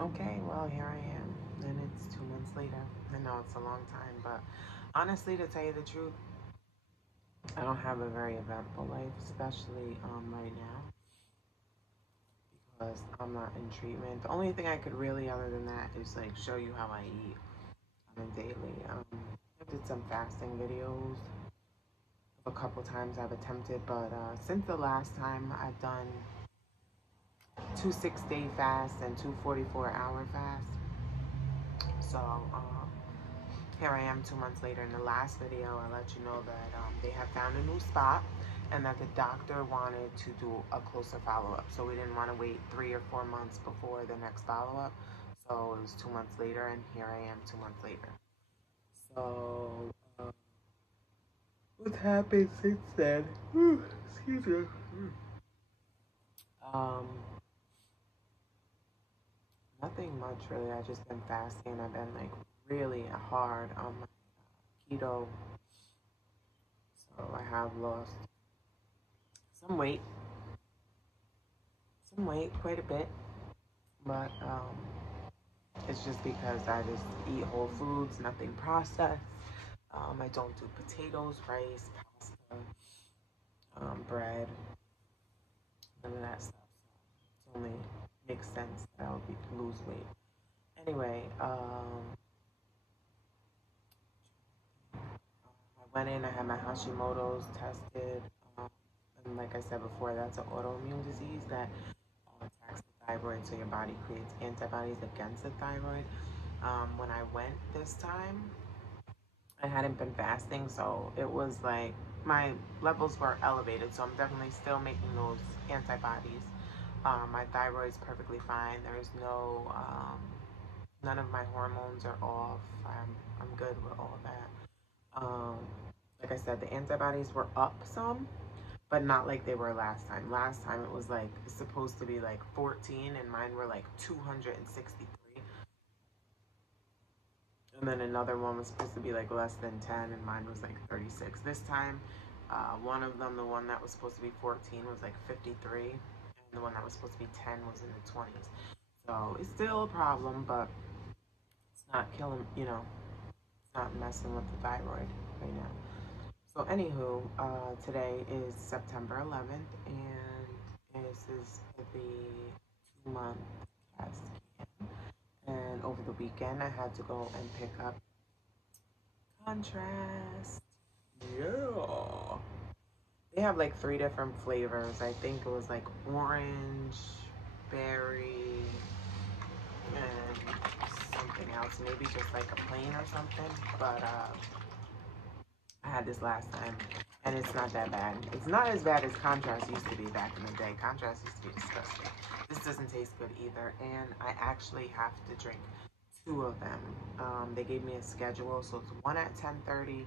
Okay, well, here I am, and it's 2 months later. I know it's a long time, but honestly, to tell you the truth, I don't have a very eventful life, especially right now, because I'm not in treatment. The only thing I could really, other than that, is like show you how I eat on a daily. I did some fasting videos a couple times I've attempted, but since the last time I've done two 6-day fasts and two 44-hour fasts. So here I am 2 months later. In the last video, I let you know that they have found a new spot and that the doctor wanted to do a closer follow-up. So we didn't want to wait 3 or 4 months before the next follow-up. So it was 2 months later, and here I am 2 months later. So what's happened since then? Excuse me. Um, Nothing much really. I just been fasting. I've been like really hard on my keto, so I have lost some weight, quite a bit. But it's just because I just eat whole foods, nothing processed. I don't do potatoes, rice, pasta, bread, none of that stuff. So it only makes sense that I'll lose weight. Anyway, I went in, I had my Hashimoto's tested. And like I said before, that's an autoimmune disease that attacks the thyroid, so your body creates antibodies against the thyroid. When I went this time, I hadn't been fasting, so it was like my levels were elevated, so I'm definitely still making those antibodies. My thyroid's perfectly fine. There's no, none of my hormones are off. I'm good with all of that. Um, like I said, the antibodies were up some, but not like they were last time. Last time it was like it's supposed to be like 14, and mine were like 263. And then another one was supposed to be like less than 10, and mine was like 36. This time, one of them, the one that was supposed to be 14, was like 53, and the one that was supposed to be 10 was in the 20s. So it's still a problem, but it's not killing, it's not messing with the thyroid right now. So, anywho, today is September 11th, and this is the 2 month CAT scan. And over the weekend, I had to go and pick up contrast. Yeah. They have like 3 different flavors. I think it was like orange, berry, and something else. Maybe just like a plain or something. But I had this last time, and it's not that bad. It's not as bad as contrast used to be back in the day. Contrast used to be disgusting. This doesn't taste good either, and I actually have to drink 2 of them. They gave me a schedule, so it's one at 10:30,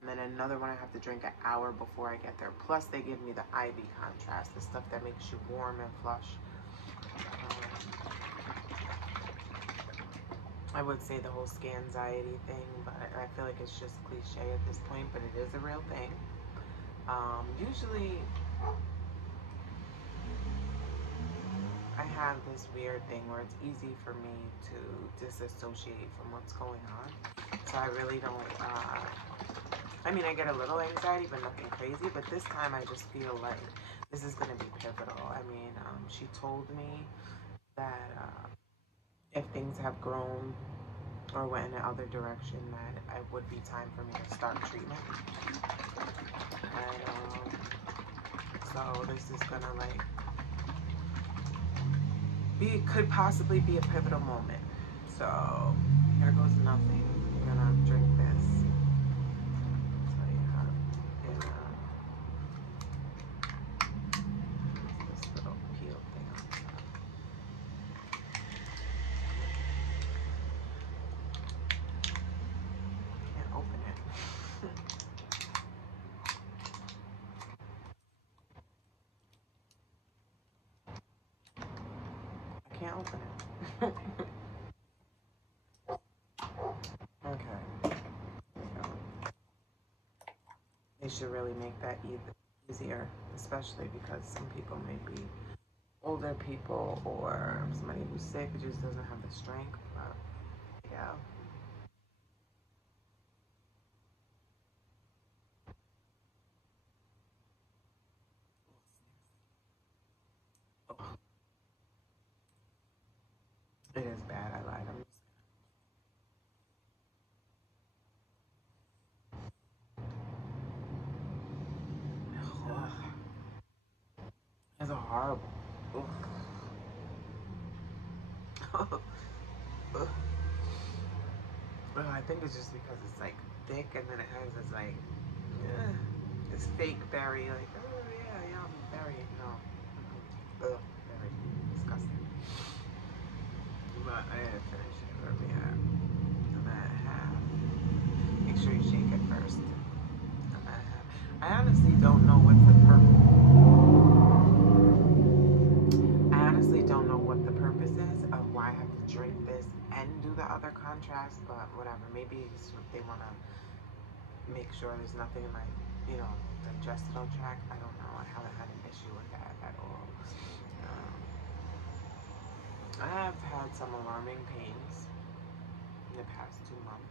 and then another one I have to drink an hour before I get there. Plus, they give me the IV contrast, the stuff that makes you warm and flush. I would say the whole scanxiety thing, but I feel like it's just cliche at this point, but it is a real thing. Usually, I have this weird thing where it's easy for me to disassociate from what's going on. So I really don't, I mean, I get a little anxiety, but nothing crazy. But this time I just feel like this is going to be pivotal. I mean, she told me that if things have grown or went in another direction, that it would be time for me to start treatment. And so this is going to like could possibly be a pivotal moment. So here goes nothing. I'm gonna drink this. So yeah, and this little peel thing on top. Can't open it. I can't open it. Okay. So they should really make that easier, especially because some people may be older people or somebody who's sick who just doesn't have the strength. But yeah. It is bad. I lied. It's a horrible. Well, I think it's just because it's like thick and then it has this like, this fake berry. Like, oh yeah, yum, berry. No. Ugh, berry. Disgusting. But I didn't finish it. Where we at? I'm at half. Make sure you shake it first. I'm at half. I honestly don't know what's the purpose. I honestly don't know what the purpose is of why I have to drink this and do the other contrast, but whatever. Maybe it's if they want to make sure there's nothing in my, digestional tract. I don't know. I haven't had an issue with that at all. Um, I have had some alarming pains in the past 2 months.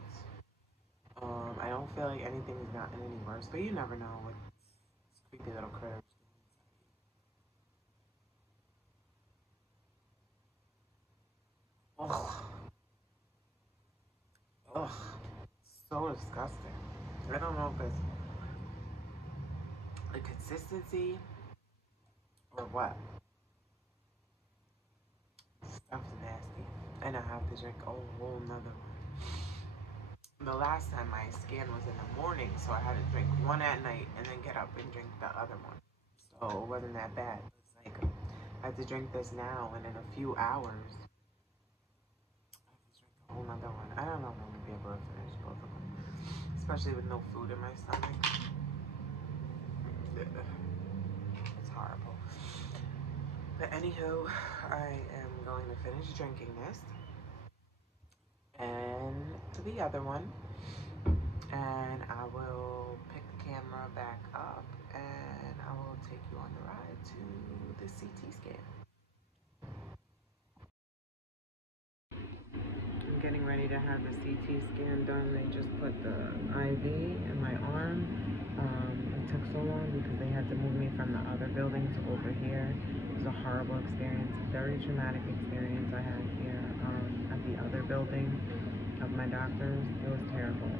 I don't feel like anything's gotten any worse, but you never know with creepy little critters. Ugh. Ugh. So disgusting. I don't know if it's the consistency or what. Stuff's nasty. And I have to drink a whole nother one. The last time my scan was in the morning, so I had to drink one at night and then get up and drink the other one. So it wasn't that bad. It's like I have to drink this now, and in a few hours, I have to drink a whole nother one. I don't know if I'm gonna be able to finish both of them, especially with no food in my stomach. It's horrible. But anywho, I am going to finish drinking this and the other one, and I will pick the camera back up and I will take you on the ride to the CT scan. I'm getting ready to have the CT scan done. They just put the IV in my arm. It took so long because they had to move me from the other building to over here. It was a horrible experience, very traumatic experience I had here at the other building of my doctor's. It was terrible.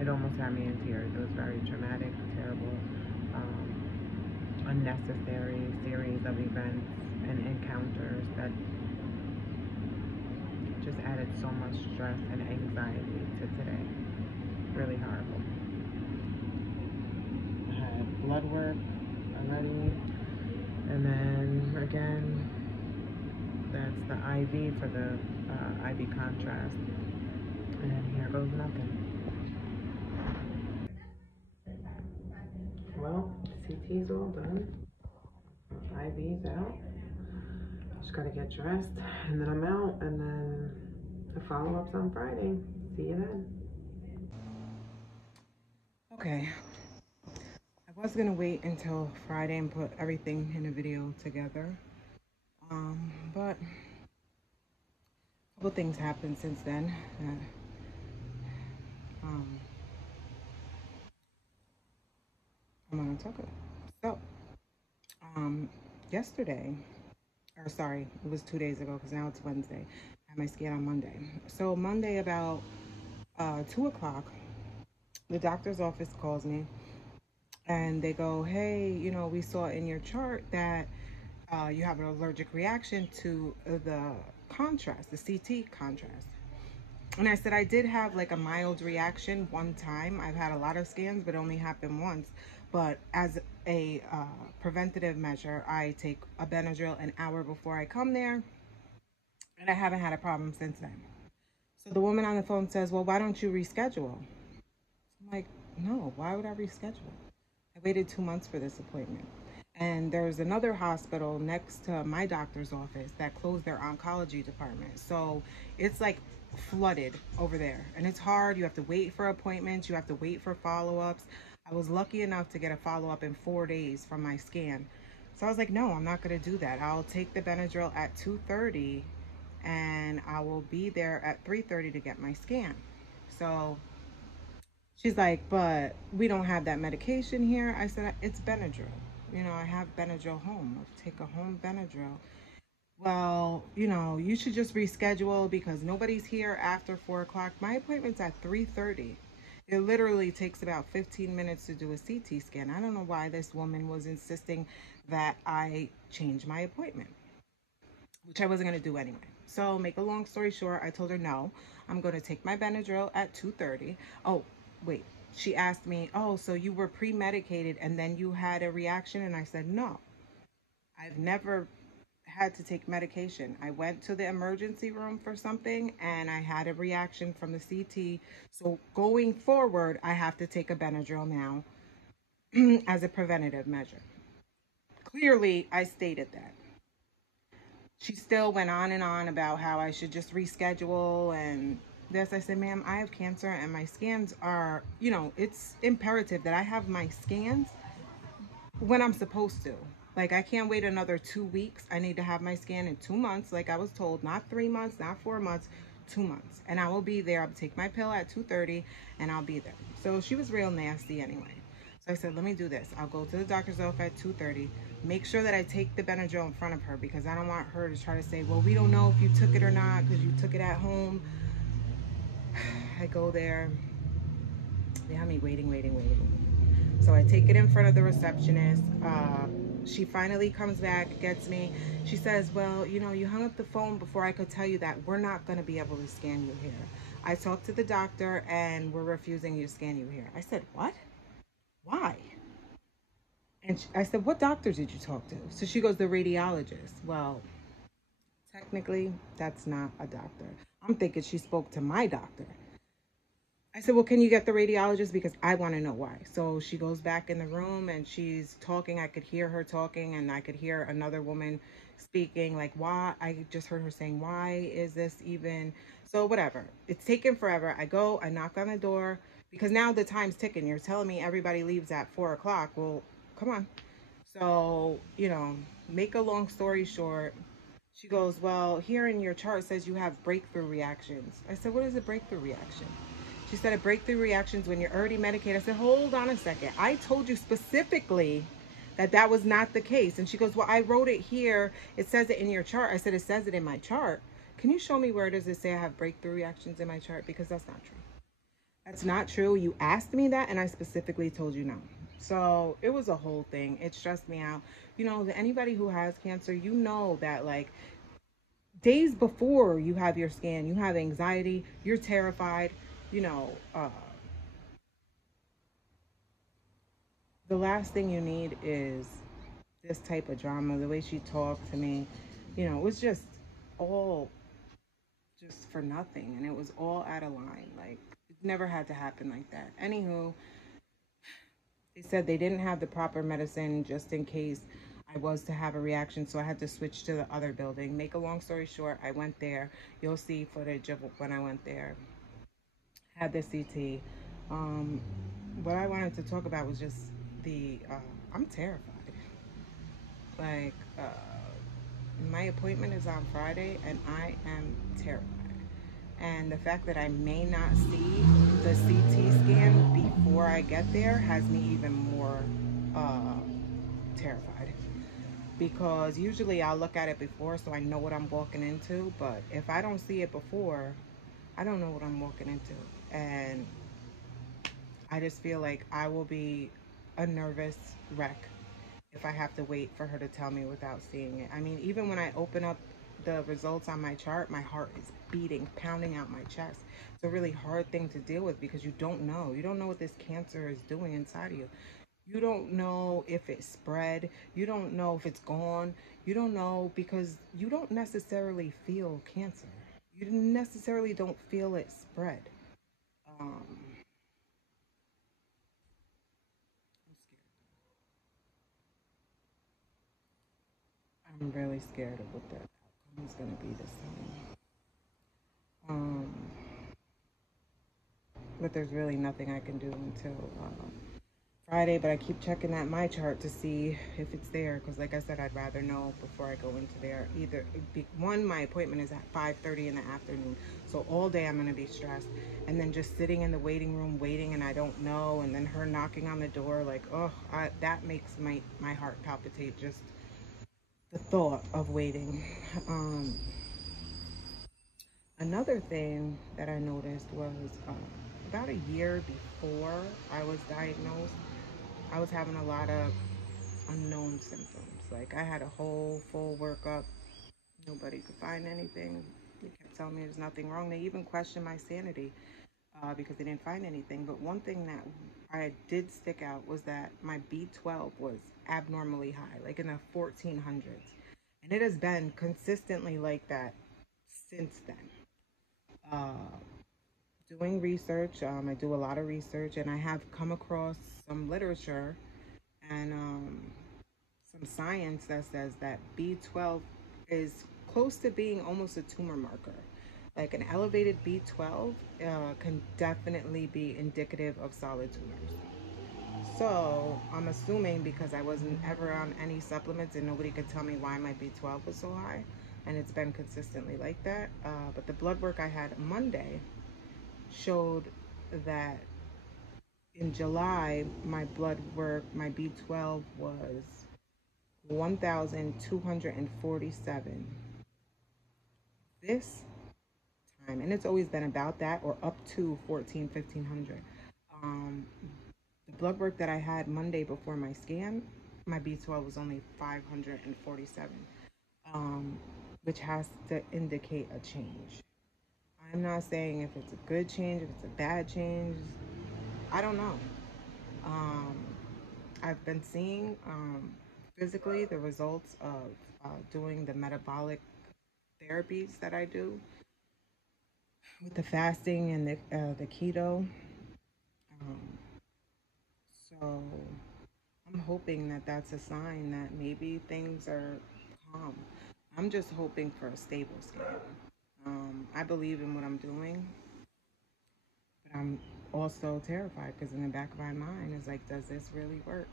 It almost had me in tears. It was very traumatic, terrible, unnecessary series of events and encounters that just added so much stress and anxiety to today. Really horrible. I had blood work already, and then again, that's the IV for the IV contrast, and then here goes nothing. Well, CT's all done. IV's out. Just gotta get dressed, and then I'm out, and then the follow-up's on Friday. See you then. Okay, I was gonna wait until Friday and put everything in a video together, but a couple things happened since then that I'm gonna talk about. So, yesterday, or sorry, it was 2 days ago because now it's Wednesday. I had my scan on Monday. So Monday about 2 o'clock, the doctor's office calls me and they go, hey, we saw in your chart that you have an allergic reaction to the contrast, the CT contrast. And I said, I did have like a mild reaction one time. I've had a lot of scans, but only happened once. But as a preventative measure, I take a Benadryl an hour before I come there. And I haven't had a problem since then. So the woman on the phone says, well, why don't you reschedule? I'm like, no, why would I reschedule? I waited 2 months for this appointment. And there's another hospital next to my doctor's office that closed their oncology department. So it's like flooded over there. And it's hard. You have to wait for appointments. You have to wait for follow-ups. I was lucky enough to get a follow-up in 4 days from my scan. So I was like, no, I'm not going to do that. I'll take the Benadryl at 2:30 and I will be there at 3:30 to get my scan. So she's like, but we don't have that medication here. I said, it's Benadryl. You know, I have Benadryl home. I'll take a home Benadryl. Well, you know, you should just reschedule because nobody's here after 4 o'clock. My appointment's at 3:30. It literally takes about 15 minutes to do a CT scan. I don't know why this woman was insisting that I change my appointment, which I wasn't going to do anyway. So, make a long story short, I told her no. I'm going to take my Benadryl at 2:30. Oh, wait. She asked me, "Oh, so you were pre-medicated and then you had a reaction?" And I said, "No. I've never had to take medication. I went to the emergency room for something and I had a reaction from the CT. So going forward, I have to take a Benadryl now as a preventative measure." Clearly, I stated that. She still went on and on about how I should just reschedule and this. I said, ma'am, I have cancer and my scans are, you know, it's imperative that I have my scans when I'm supposed to. Like, I can't wait another 2 weeks. I need to have my scan in 2 months, like I was told, not 3 months, not 4 months, 2 months. And I will be there. I'll take my pill at 2:30 and I'll be there. So she was real nasty anyway. So I said, let me do this. I'll go to the doctor's office at 2:30. Make sure that I take the Benadryl in front of her because I don't want her to try to say, well, we don't know if you took it or not because you took it at home. I go there. They have me waiting. So I take it in front of the receptionist. She finally comes back, gets me. She says, well, you know, you hung up the phone before I could tell you that we're not going to be able to scan you here. I talked to the doctor and we're refusing you to scan you here. I said, what? Why? And I said, what doctor did you talk to? So she goes, the radiologist. Well, technically, that's not a doctor. I'm thinking she spoke to my doctor. I said, well, can you get the radiologist? Because I want to know why. So she goes back in the room and she's talking. I could hear her talking and I could hear another woman speaking, like, why? I just heard her saying, why is this even? So whatever. It's taken forever. I go, I knock on the door because now the time's ticking. You're telling me everybody leaves at 4 o'clock. Well, come on. So, you know, make a long story short, she goes, well, here in your chart says you have breakthrough reactions. I said, what is a breakthrough reaction? She said, a breakthrough reaction is when you're already medicated. I said, hold on a second. I told you specifically that that was not the case. And she goes, well, I wrote it here. It says it in your chart. I said, it says it in my chart. Can you show me where does it say I have breakthrough reactions in my chart? Because that's not true. That's not true. You asked me that and I specifically told you no. So it was a whole thing. It stressed me out. You know, anybody who has cancer, you know that like days before you have your scan, you have anxiety, you're terrified, you know, the last thing you need is this type of drama. The way she talked to me, you know, it was just all just for nothing. And it was all out of line. Like, it never had to happen like that. Anywho, they said they didn't have the proper medicine just in case I was to have a reaction, so I had to switch to the other building. Make a long story short, I went there. You'll see footage of when I went there. Had the CT. Um, what I wanted to talk about was just I'm terrified. Like, my appointment is on Friday, and I am terrified. And the fact that I may not see the CT scan before I get there has me even more uh, terrified. Because usually I'll look at it before so I know what I'm walking into. But if I don't see it before, I don't know what I'm walking into. And I just feel like I will be a nervous wreck if I have to wait for her to tell me without seeing it. I mean, even when I open up the results on my chart, my heart is beating, pounding out my chest. It's a really hard thing to deal with because you don't know. You don't know what this cancer is doing inside of you. You don't know if it's spread. You don't know if it's gone. You don't know because you don't necessarily feel cancer. You necessarily don't feel it spread. Um, I'm really scared of what the outcome is going to be this time. But there's really nothing I can do until Friday, but I keep checking that my chart to see if it's there. Because, like I said, I'd rather know before I go into there. Either one, my appointment is at 5:30 in the afternoon, so all day I'm gonna be stressed, and then just sitting in the waiting room waiting, and I don't know, and then her knocking on the door, like, oh, that makes my heart palpitate. Just the thought of waiting. Um, Another thing that I noticed was about a year before I was diagnosed, I was having a lot of unknown symptoms. Like I had a whole full workup. Nobody could find anything. They kept telling me there's nothing wrong. They even questioned my sanity because they didn't find anything. But one thing that I did stick out was that my B12 was abnormally high, like in the 1400s. And it has been consistently like that since then. Uh, Doing research, I do a lot of research, and I have come across some literature and some science that says that B12 is close to being almost a tumor marker. Like an elevated B12 can definitely be indicative of solid tumors. So I'm assuming because I wasn't ever on any supplements and nobody could tell me why my B12 was so high, and it's been consistently like that. But the blood work I had Monday showed that in July, my blood work, my B12 was 1,247 this time. And it's always been about that or up to 14, 1,500. Um, the blood work that I had Monday before my scan, my B12 was only 547, um, which has to indicate a change. I'm not saying if it's a good change, if it's a bad change. I don't know. Um, I've been seeing physically the results of doing the metabolic therapies that I do with the fasting and the keto. Um, so I'm hoping that that's a sign that maybe things are calm. I'm just hoping for a stable scan. I believe in what I'm doing, but I'm also terrified because in the back of my mind is like, does this really work?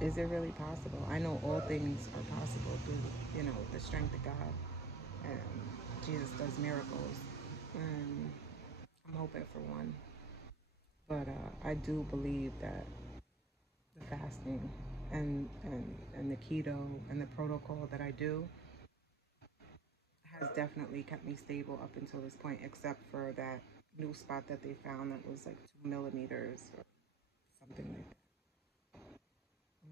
Is it really possible? I know all things are possible through, the strength of God. And Jesus does miracles. And I'm hoping for one. But I do believe that the fasting and the keto and the protocol that I do has definitely kept me stable up until this point, except for that new spot that they found that was like 2 millimeters or something like that. I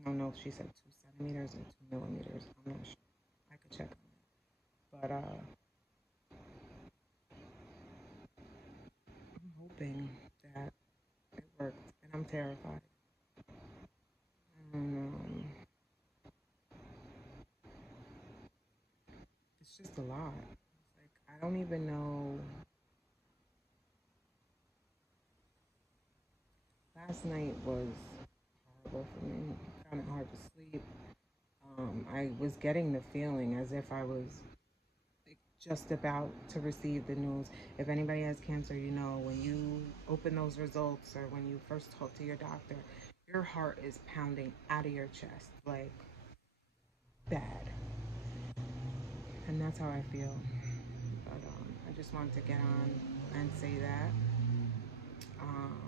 don't know if she said 2 centimeters or 2 millimeters. I'm not sure. I could check on it. But I'm hoping that it worked, and I'm terrified. And it's just a lot. It's like I don't even know. Last night was horrible for me. Kind of hard to sleep. I was getting the feeling as if I was like, just about to receive the news. If anybody has cancer, when you open those results or when you first talk to your doctor, your heart is pounding out of your chest, like bad. And that's how I feel. But I just wanted to get on and say that. Um,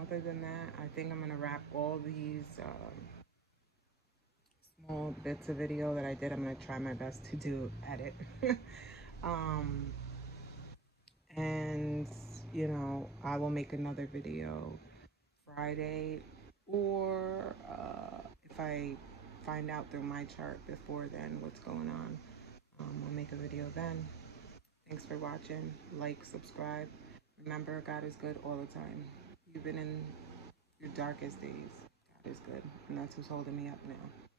Other than that, I think I'm going to wrap all these small bits of video that I did. I'm going to try my best to do edit. um, and, I will make another video Friday, or if I find out through my chart before then what's going on, I'll make a video then. Thanks for watching. Like, subscribe. Remember, God is good all the time. You've been in your darkest days. God is good, and that's who's holding me up now.